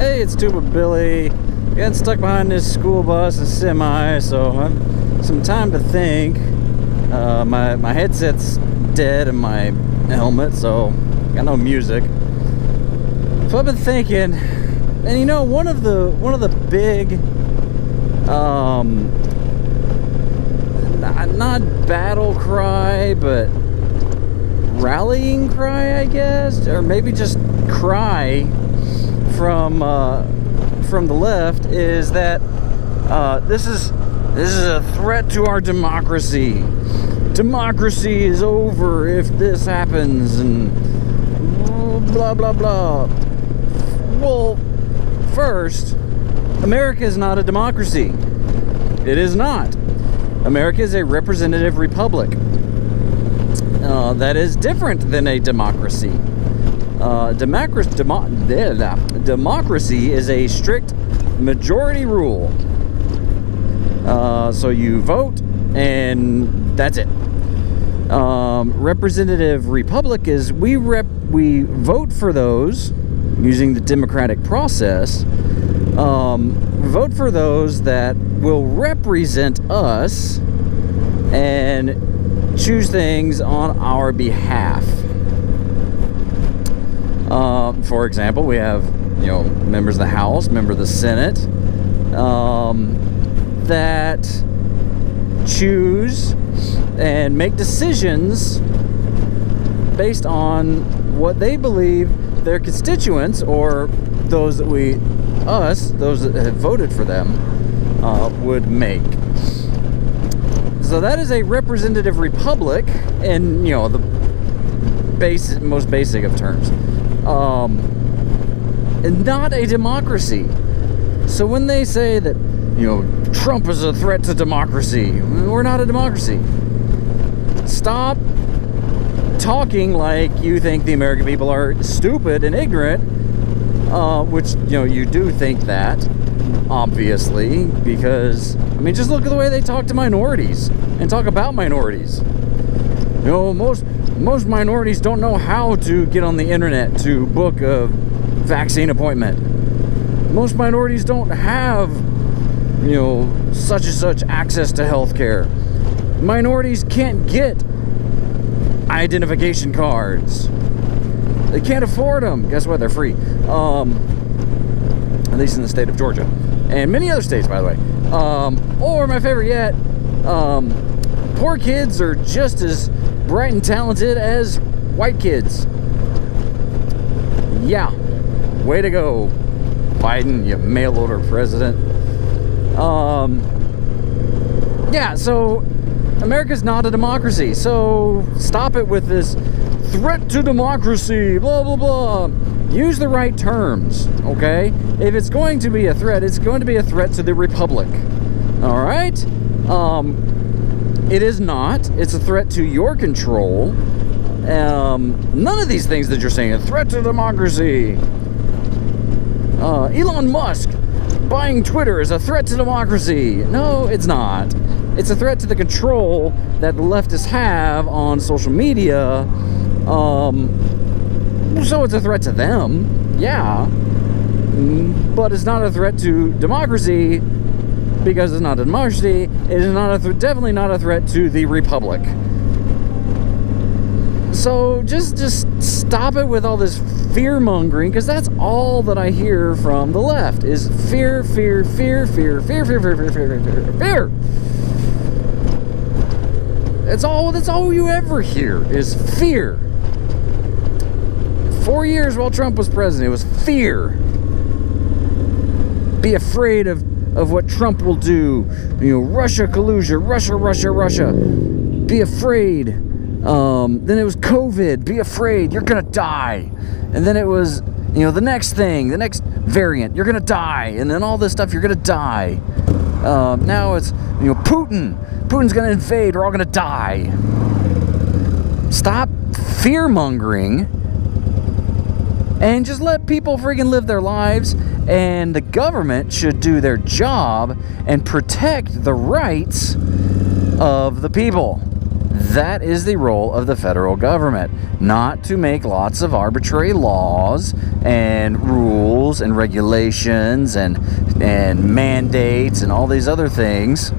Hey, it's Tuba Billy. Getting stuck behind this school bus and semi, so I have some time to think. My headset's dead and my helmet, so got no music. So I've been thinking, and you know, one of the big, not battle cry, but rallying cry, I guess, or maybe just cry from the left is that this is a threat to our democracy. Democracy is over if this happens, and blah blah blah. Well, first, America is not a democracy. It is not. America is a representative republic. That is different than a democracy. Democracy is a strict majority rule. So you vote, and that's it. Representative republic is we vote for those using the democratic process. Vote for those that will represent us and choose things on our behalf. For example, we have, members of the House, members of the Senate, that choose and make decisions based on what they believe their constituents, or those that those that have voted for them, would make. So that is a representative republic in, the most basic of terms. And not a democracy. So when they say that, Trump is a threat to democracy, we're not a democracy. Stop talking like you think the American people are stupid and ignorant, which, you do think that, obviously, because, just look at the way they talk to minorities and talk about minorities. Most minorities don't know how to get on the internet to book a vaccine appointment. Most minorities don't have, such and such access to health care. Minorities can't get identification cards. They can't afford them. Guess what? They're free. At least in the state of Georgia. And many other states, by the way. Or my favorite yet, poor kids are just as bright and talented as white kids. Yeah. Way to go, Biden, you mail-order president. Yeah, so America's not a democracy. So stop it with this threat to democracy, blah, blah, blah. Use the right terms, okay? If it's going to be a threat, it's going to be a threat to the republic. All right? It is not. It's a threat to your control. None of these things that you're saying, a threat to democracy. Elon Musk buying Twitter is a threat to democracy. No, it's not. It's a threat to the control that the leftists have on social media. So it's a threat to them, yeah. But it's not a threat to democracy, because it's not a democracy. It is not definitely not a threat to the republic. So just stop it with all this fear-mongering, because that's all that I hear from the left is fear, fear, fear, fear, fear, fear, fear, fear, fear, fear, fear. That's all you ever hear is fear. 4 years while Trump was president, it was fear. Be afraid of what Trump will do. Russia collusion, Russia. Be afraid. Then it was COVID. Be afraid. You're gonna die. And then it was, the next thing, the next variant. You're gonna die. And then all this stuff. You're gonna die. Now it's, Putin. Putin's gonna invade. We're all gonna die. Stop fear-mongering and just let people freaking live their lives. And the government should do their job and protect the rights of the people. That is the role of the federal government, not to make lots of arbitrary laws and rules and regulations and mandates and all these other things.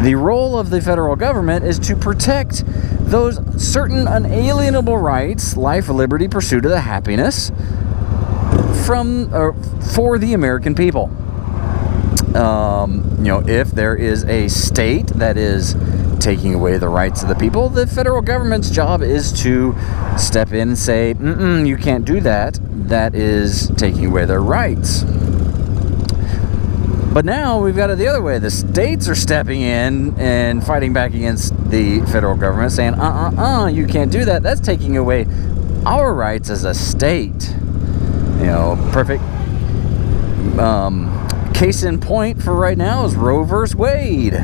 The role of the federal government is to protect those certain unalienable rights, life, liberty, pursuit of the happiness, for the American people. If there is a state that is taking away the rights of the people, the federal government's job is to step in and say, you can't do that. That is taking away their rights. But now we've got it the other way. The states are stepping in and fighting back against the federal government, saying, you can't do that. That's taking away our rights as a state. Perfect case in point for right now is Roe versus Wade.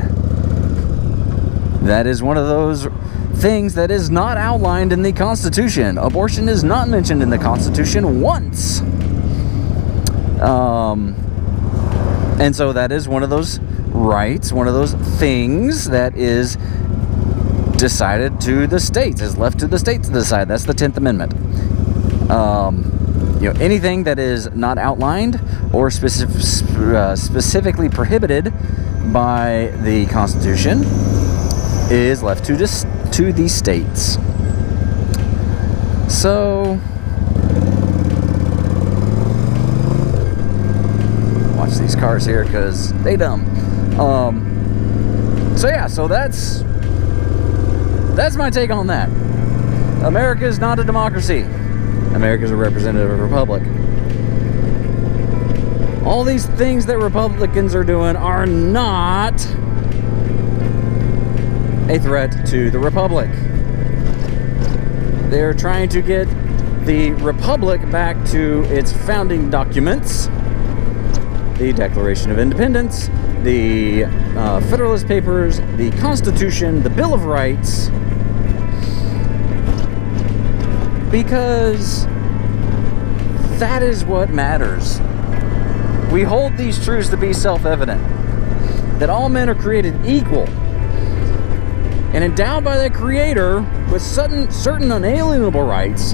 That is one of those things that is not outlined in the Constitution. Abortion is not mentioned in the Constitution once. And so that is one of those rights, one of those things that is decided to the states, is left to the states to decide. That's the 10th Amendment. Anything that is not outlined or specifically prohibited by the Constitution is left to the states. So, watch these cars here because they dumb. So that's my take on that. America is not a democracy. America is a representative republic. All these things that Republicans are doing are not a threat to the republic. They're trying to get the republic back to its founding documents, the Declaration of Independence, the Federalist Papers, the Constitution, the Bill of Rights, because that is what matters. We hold these truths to be self-evident, that all men are created equal and endowed by their Creator with certain unalienable rights,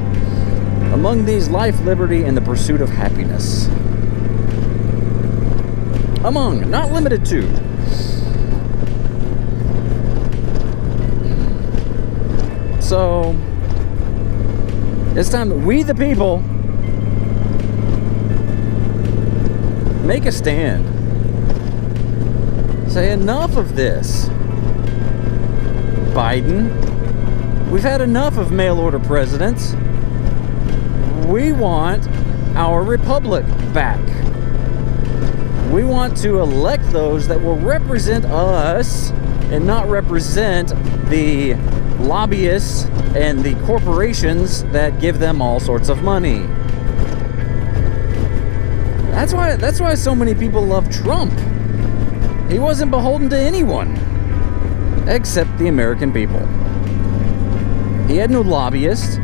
among these life, liberty, and the pursuit of happiness. Among, not limited to. So, it's time that we, the people, make a stand. Say enough of this. Biden, we've had enough of mail order presidents. We want our republic back. We want to elect those that will represent us and not represent the lobbyists and the corporations that give them all sorts of money. That's why so many people love Trump. He wasn't beholden to anyone except the American people. He had no lobbyists.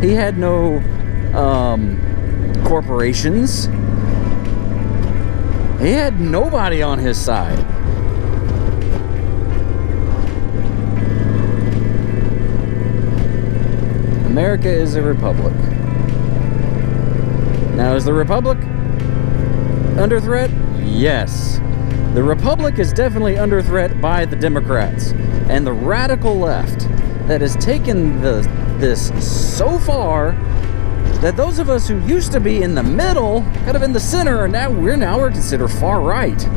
He had no corporations. He had nobody on his side. America is a republic. Now, is the republic under threat? Yes. The republic is definitely under threat by the Democrats and the radical left that has taken this so far that those of us who used to be in the middle, kind of in the center, are we're considered far right.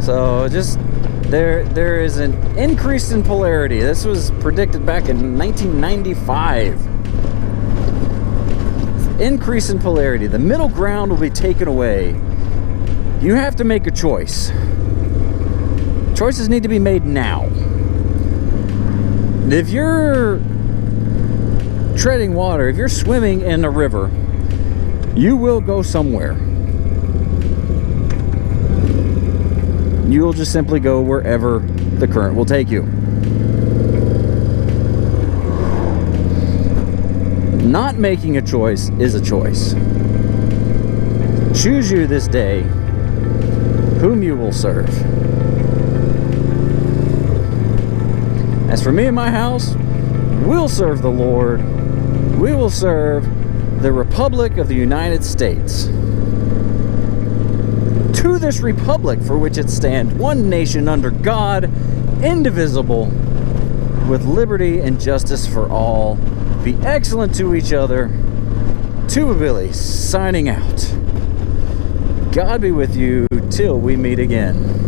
So just there is an increase in polarity. This was predicted back in 1995. Increase in polarity. The middle ground will be taken away. You have to make a choice. Choices need to be made now. If you're treading water, if you're swimming in a river, you will go somewhere. You will just simply go wherever the current will take you. Not making a choice is a choice. Choose you this day whom you will serve. As for me and my house, we'll serve the Lord. We will serve the Republic of the United States. To this republic for which it stands, one nation under God, indivisible, with liberty and justice for all. Be excellent to each other. Tuba Billy signing out. God be with you till we meet again.